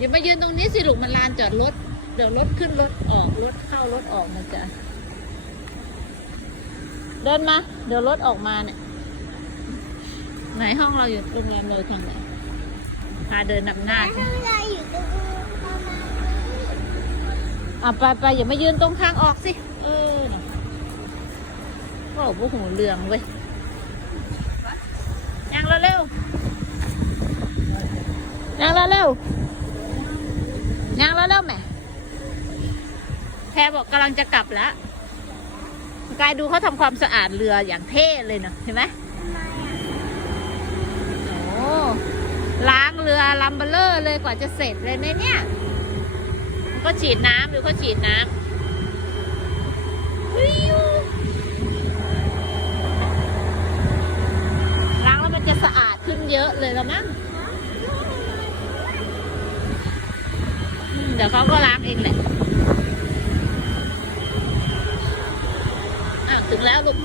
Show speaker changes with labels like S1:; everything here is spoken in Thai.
S1: อย่ามายืนตรงนี้สิลูกมันลานจอดรถเดี๋ยวรถขึ้นรถออกรถเข้ารถออกนะจ๊ะเดินมา เดี๋ยวรถออกมาเนี่ยไหนห้องเราอยู่โรงแรมเราทางไหนพาเดินนำหน้าถ้าเวลาอยู่ตรงประมาณอะไปไปอย่ามายืนตรงทางออกสิเออโอ้โหหูเรืองเว้ยยังเร็วยังเร็ว ๆยังเร็วๆแหม่แพรบอกกำลังจะกลับแล้วกายดูเขาทำความสะอาดเรืออย่างเท่เลยเนาะเห็นไหมทำไมอะโอ้ล้างเรือลำเบลเลอร์เลยกว่าจะเสร็จเลยเนี่ยเนี่ยมันก็ฉีดน้ำดูเขาฉีดน้ำวิวล้างแล้วมันจะสะอาดขึ้นเยอะเลยละมั้ง ดี๋ยวเขาก็ล้างเองแหละอ้าวถึงแล้วลูก